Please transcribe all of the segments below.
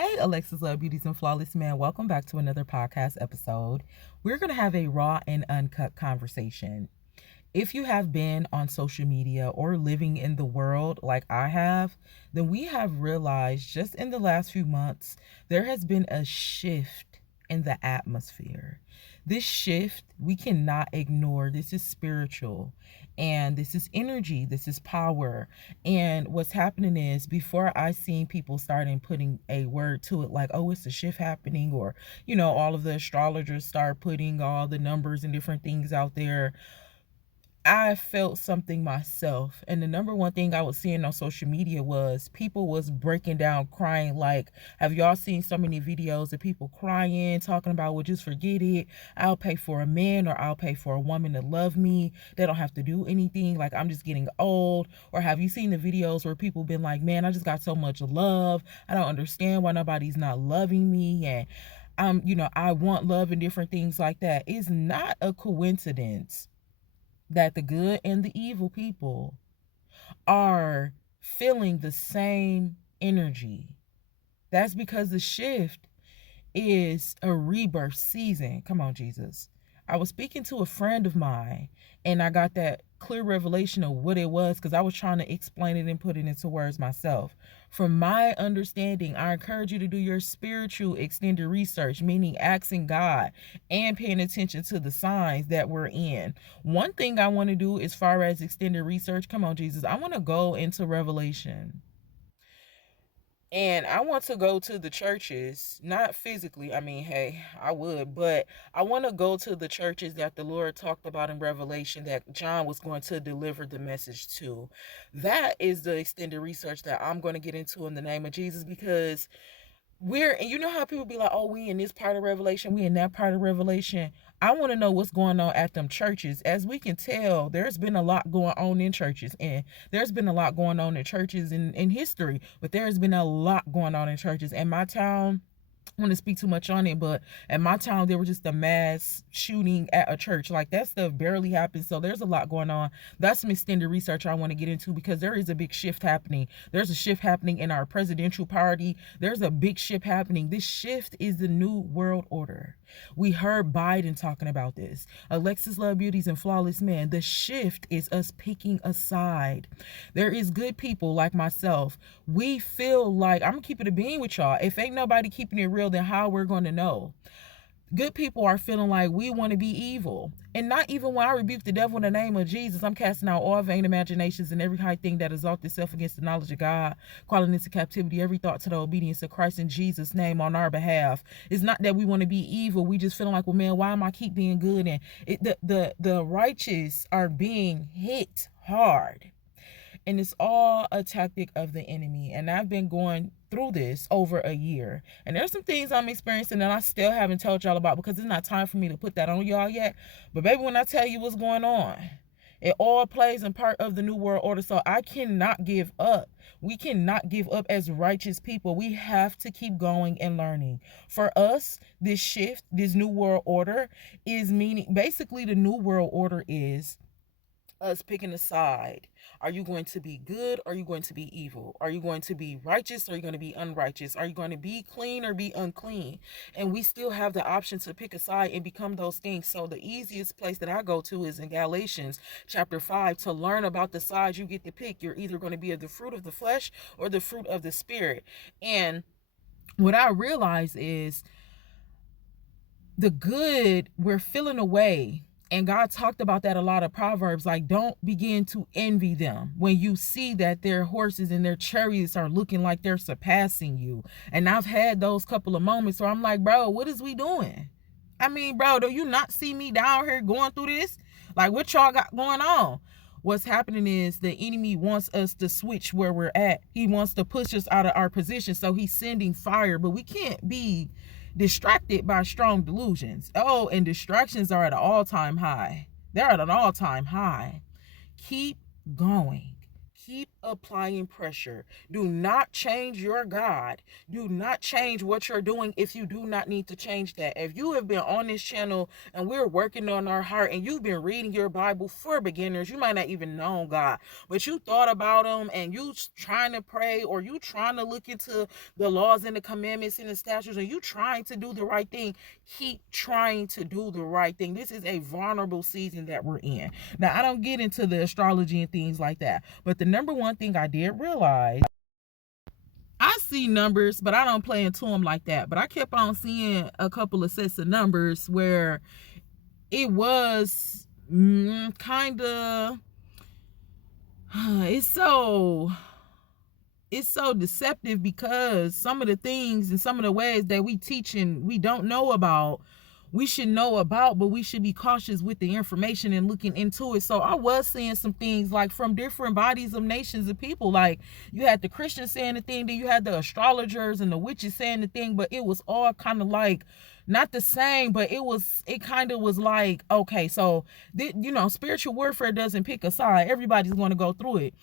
Hey, Alexis Love Beauties and Flawless Man. Welcome back to another podcast episode. We're going to have a raw and uncut conversation. If you have been on social media or living in the world like I have, then we have realized just in the last few months, there has been a shift in the atmosphere. This shift we cannot ignore. This is spiritual and this is energy, this is power. And what's happening is before I seen people starting putting a word to it like, oh, it's a shift happening, or all of the astrologers start putting all the numbers and different things out there, I felt something myself. And the number one thing I was seeing on social media was people was breaking down crying. Like, have y'all seen so many videos of people crying, talking about, well, just forget it, I'll pay for a man or I'll pay for a woman to love me, they don't have to do anything, like I'm just getting old? Or have you seen the videos where people been like, man, I just got so much love, I don't understand why nobody's not loving me, and I want love and different things like that. It's not a coincidence that the good and the evil people are feeling the same energy. That's because the shift is a rebirth season. Come on, Jesus. I was speaking to a friend of mine and I got that clear revelation of what it was because I was trying to explain it and put it into words myself. From my understanding, I encourage you to do your spiritual extended research, meaning asking God and paying attention to the signs that we're in. One thing I want to do as far as extended research, come on, Jesus, I want to go into Revelation. And I want to go to the churches, not physically. I mean, hey, I would, but I want to go to the churches that the Lord talked about in Revelation that John was going to deliver the message to. That is the extended research that I'm going to get into in the name of Jesus, because and you know how people be like, oh, we in this part of Revelation, we in that part of Revelation. I want to know what's going on at them churches. As we can tell, there's been a lot going on in churches, and there's been a lot going on in churches in history, but there's been a lot going on in churches. And my town, I want to speak too much on it, but at my town there was just a mass shooting at a church. Like, that stuff barely happened. So there's a lot going on. That's some extended research I want to get into, because there is a big shift happening. There's a shift happening in our presidential party. There's a big shift happening. This shift is the new world order. We heard Biden talking about this. Alexis Love Beauties and Flawless Man. The shift is us picking a side. There is good people like myself. We feel like, I'm keeping it a bean with y'all. If ain't nobody keeping it real, then how we're going to know? Good people are feeling like we want to be evil. And not even when I rebuke the devil in the name of Jesus, I'm casting out all vain imaginations and every high thing that exalts itself against the knowledge of God, calling into captivity every thought to the obedience of Christ in Jesus' name on our behalf. It's not that we want to be evil. We just feeling like, well, man, why am I keep being good? And the righteous are being hit hard. And it's all a tactic of the enemy. And I've been going through this over a year. And there's some things I'm experiencing that I still haven't told y'all about, because it's not time for me to put that on y'all yet. But baby, when I tell you what's going on, it all plays in part of the new world order. So I cannot give up. We cannot give up as righteous people. We have to keep going and learning. For us, this shift, this new world order is meaning, basically the new world order is us picking a side. Are you going to be good or are you going to be evil? Are you going to be righteous or are you going to be unrighteous? Are you going to be clean or be unclean? And we still have the option to pick a side and become those things. So the easiest place that I go to is in Galatians chapter 5 to learn about the sides you get to pick. You're either going to be of the fruit of the flesh or the fruit of the spirit. And what I realize is the good we're feeling away. And God talked about that a lot of Proverbs, like, don't begin to envy them when you see that their horses and their chariots are looking like they're surpassing you. And I've had those couple of moments where I'm like, bro, what is we doing? I mean, bro, do you not see me down here going through this? Like, what y'all got going on? What's happening is the enemy wants us to switch where we're at. He wants to push us out of our position. So he's sending fire, but we can't be distracted by strong delusions. Oh, and distractions are at an all-time high. They're at an all-time high. Keep going. Keep applying pressure. Do not change your God. Do not change what you're doing if you do not need to change that. If you have been on this channel and we're working on our heart and you've been reading your Bible for beginners, you might not even know God, but you thought about him and you trying to pray, or you trying to look into the laws and the commandments and the statutes, and you trying to do the right thing. Keep trying to do the right thing. This is a vulnerable season that we're in. Now, I don't get into the astrology and things like that, but the number one thing I did realize, I see numbers, but I don't play into them like that. But I kept on seeing a couple of sets of numbers where it was kind of, it's so deceptive, because some of the things and some of the ways that we teach and we don't know about, we should know about, but we should be cautious with the information and looking into it. So I was seeing some things like from different bodies of nations of people. Like, you had the Christians saying the thing, then you had the astrologers and the witches saying the thing, but it was all kind of like not the same, but it kind of was like, okay, so spiritual warfare doesn't pick a side. Everybody's going to go through it.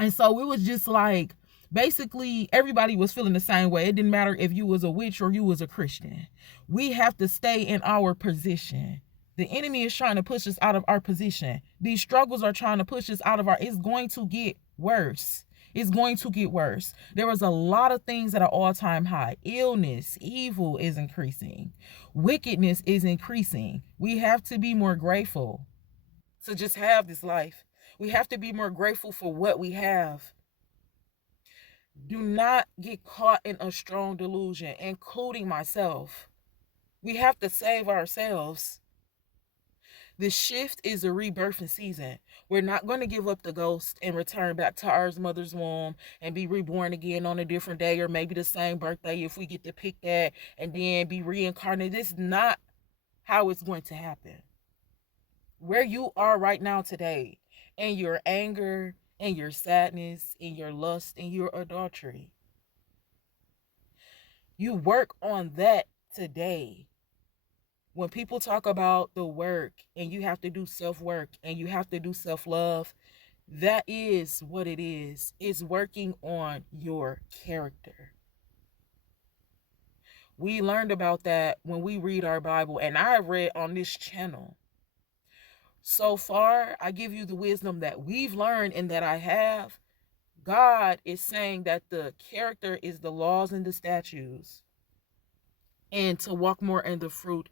And so it was just like, basically everybody was feeling the same way. It didn't matter if you was a witch or you was a Christian. We have to stay in our position. The enemy is trying to push us out of our position. These struggles are trying to push us out of it's going to get worse. It's going to get worse. There was a lot of things at an all-time high. Illness, evil is increasing. Wickedness is increasing. We have to be more grateful to just have this life. We have to be more grateful for what we have. Do not get caught in a strong delusion, including myself. We have to save ourselves. The shift is a rebirthing season. We're not going to give up the ghost and return back to our mother's womb and be reborn again on a different day, or maybe the same birthday if we get to pick that, and then be reincarnated. This is not how it's going to happen. Where you are right now today, and your anger and your sadness and your lust and your adultery, you work on that today. When people talk about the work and you have to do self-work and you have to do self-love, that is what it is. It's working on your character. We learned about that when we read our Bible, and I read on this channel. So far, I give you the wisdom that we've learned and that I have. God is saying that the character is the laws and the statutes, and to walk more in the fruit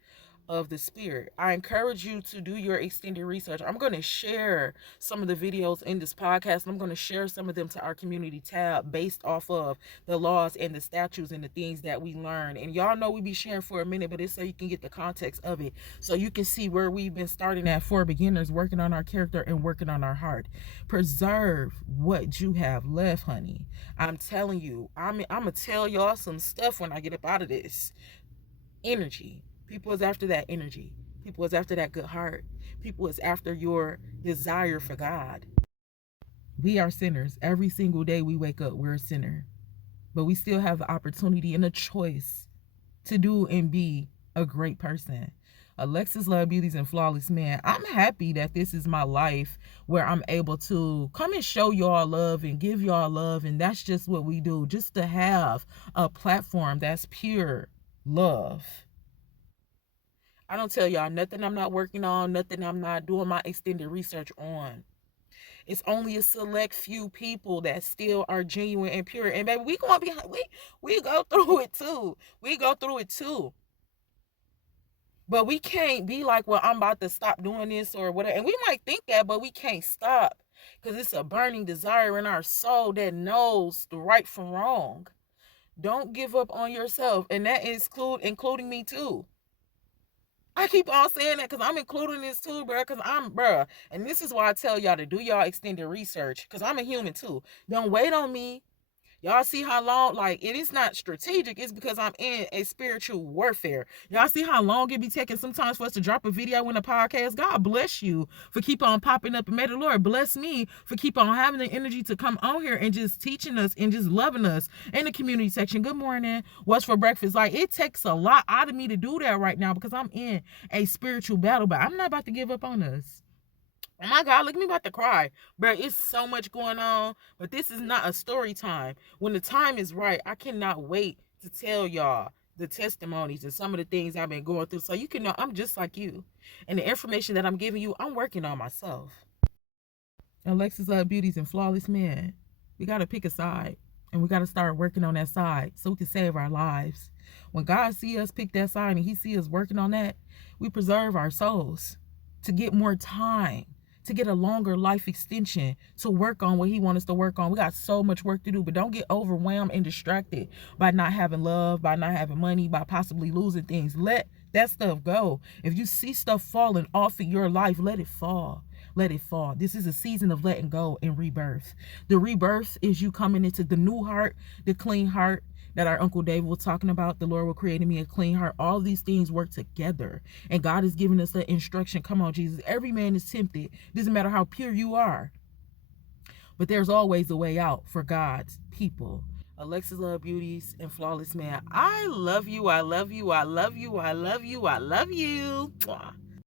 of the Spirit. I encourage you to do your extended research. I'm going to share some of the videos in this podcast. I'm going to share some of them to our community tab based off of the laws and the statutes and the things that we learn. And y'all know we be sharing for a minute, but it's so you can get the context of it, so you can see where we've been starting at for beginners, working on our character and working on our heart. Preserve what you have left, honey. I'm telling you, I'm going to tell y'all some stuff when I get up out of this. Energy. People is after that energy. People is after that good heart. People is after your desire for God. We are sinners. Every single day we wake up, we're a sinner. But we still have the opportunity and a choice to do and be a great person. Alexis Love Beauties and Flawless Man. I'm happy that this is my life where I'm able to come and show y'all love and give y'all love. And that's just what we do. Just to have a platform that's pure love. I don't tell y'all nothing I'm not working on, nothing I'm not doing my extended research on. It's only a select few people that still are genuine and pure. And baby, we go through it too. We go through it too. But we can't be like, well, I'm about to stop doing this or whatever. And we might think that, but we can't stop, because it's a burning desire in our soul that knows the right from wrong. Don't give up on yourself. And that is including me too. I keep on saying that because I'm including this too, bro. And this is why I tell y'all to do y'all extended research, because I'm a human too. Don't wait on me. Y'all see how long, like, it is not strategic. It's because I'm in a spiritual warfare. Y'all see how long it be taking sometimes for us to drop a video in a podcast? God bless you for keep on popping up, and may the Lord bless me for keep on having the energy to come on here and just teaching us and just loving us in the community section. Good morning. What's for breakfast? Like, it takes a lot out of me to do that right now because I'm in a spiritual battle, but I'm not about to give up on us. Oh my God, look at me about to cry. Bro, it's so much going on. But this is not a story time. When the time is right, I cannot wait to tell y'all the testimonies and some of the things I've been going through. So you can know I'm just like you. And the information that I'm giving you, I'm working on myself. Alexis Love Beauties and Flawless Men. We got to pick a side. And we got to start working on that side so we can save our lives. When God see us pick that side and he see us working on that, we preserve our souls to get more time, to get a longer life extension, to work on what he wants us to work on. We got so much work to do, but don't get overwhelmed and distracted by not having love, by not having money, by possibly losing things. Let that stuff go. If you see stuff falling off of your life, let it fall. Let it fall. This is a season of letting go and rebirth. The rebirth is you coming into the new heart, the clean heart that our Uncle David was talking about. The Lord will create in me a clean heart. All these things work together. And God is giving us the instruction. Come on, Jesus. Every man is tempted. Doesn't matter how pure you are. But there's always a way out for God's people. Alexis Love Beauties and Flawless Man. I love you. I love you. I love you. I love you. I love you. Mwah.